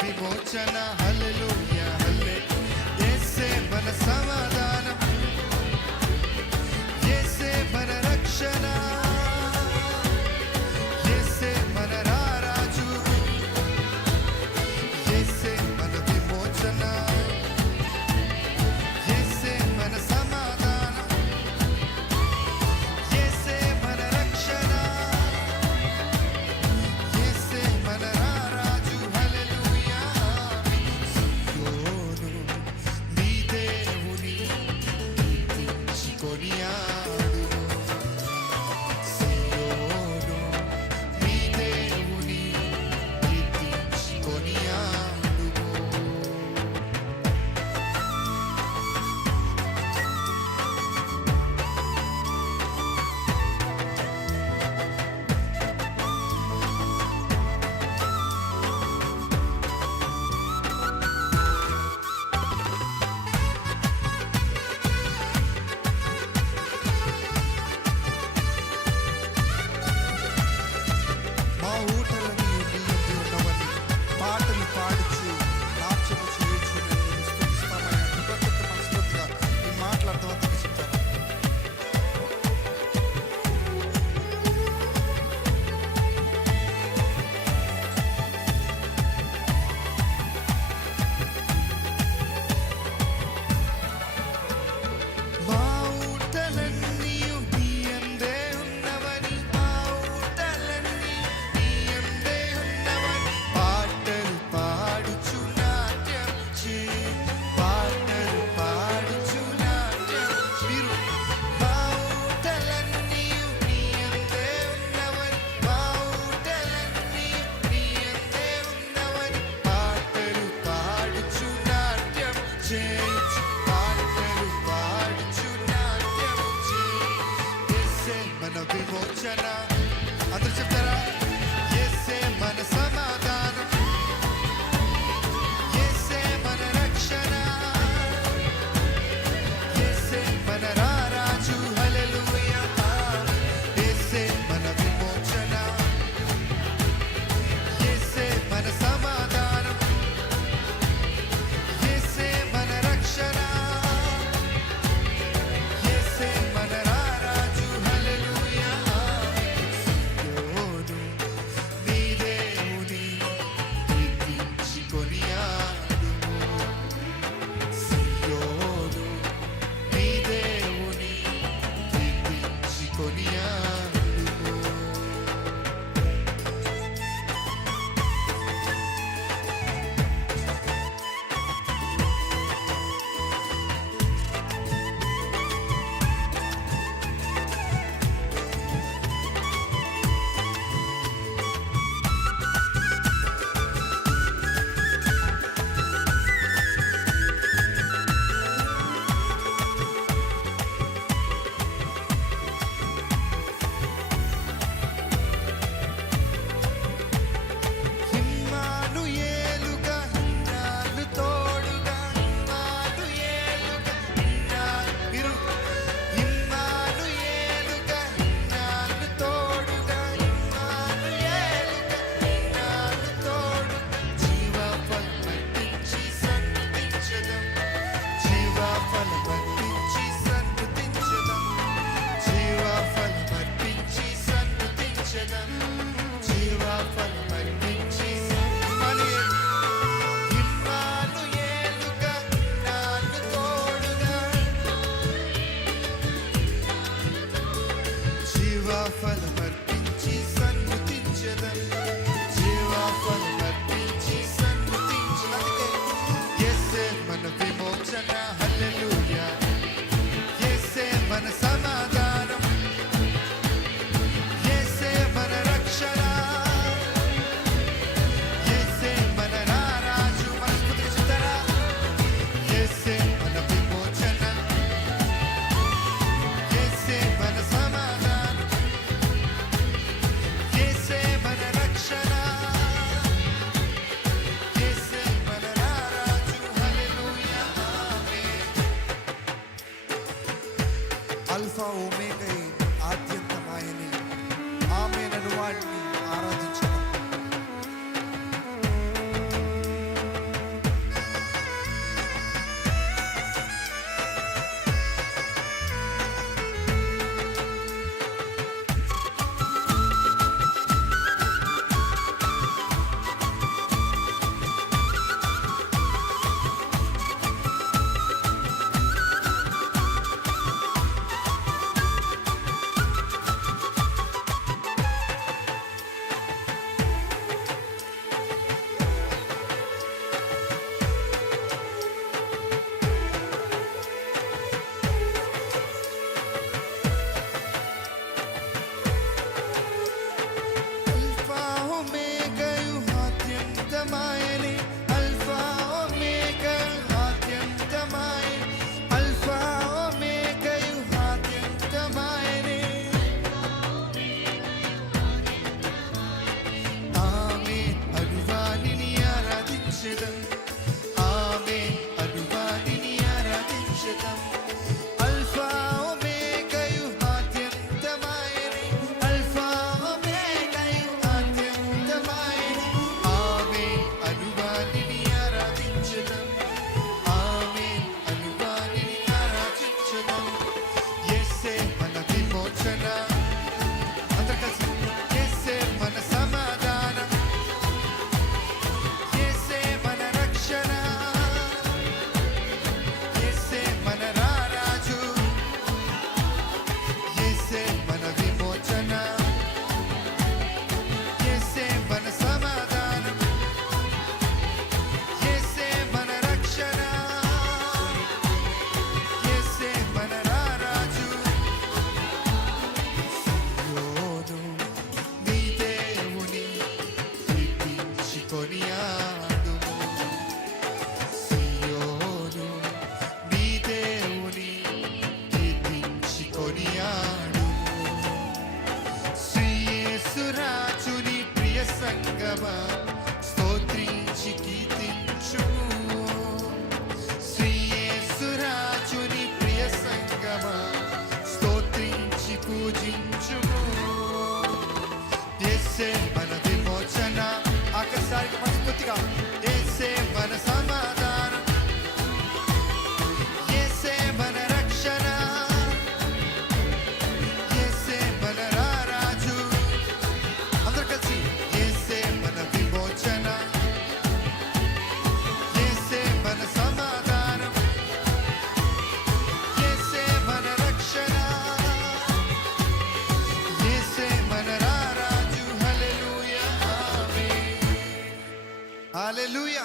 విమోచన హల్లెలూయా హల్లెలూయా యేసే మన సమాధానం యేసే మన రక్షణ యేసే మన రారాజు యేసే మన విమోచన యేసే మన సమాధానం యేసే మన రక్షణ యేసే మన రారాజు హల్లెలూయా సియోను నీ దేవుని ఆయనే అల్ఫా ఒమేగా ఆద్యంతమాయనే అల్ఫా ఒమేగయు ఆద్యంతమాయనే ఆమేన్ అనువానిని ఆరాధించెదం ఆమేన్ అనువానిని ఆరాధించెదం అల్ఫా ఒమేగయు ఆద్యంతమాయనే అల్ఫా ఒమేగయు ఆద్యంతమాయనే ఆమేన్ అనువానిని ఆరాధించెదం ఆమేన్ అనువానిని ఆరాధించెదం యేసే మన విమోచన అందరూ కలిసి యేసే మన సమాధానం యేసే మన రక్షణ యేసే మన రారాజు యేసే మన విమోచన యేసే మన సమాధానం యేసే మన రక్షణ యేసే మన రారాజు సియోను నీ దేవుని కీర్తించి కొనియాడుము సియోను నీ దేవుని కీర్తించి కొనియాడుము శ్రీ యేసు రాజుని ప్రియ సంగమా స్తోత్రించి కీర్తించుము శ్రీ యేసు రాజుని ప్రియ సంగమా స్తోత్రించి పూజించుము యేసే మన విమోచన ఆఖరిసారిగా మనస్ఫూర్తిగా యేసే మన సమాధానం యేసే మన రక్షణ యేసే మన రారాజు అందరూ కలిసి యేసే మన విమోచన యేసే మన సమాధానం యేసే మన రక్షణ యేసే మన రారాజు హల్లెలూయా ఆమేన్ హల్లెలూయా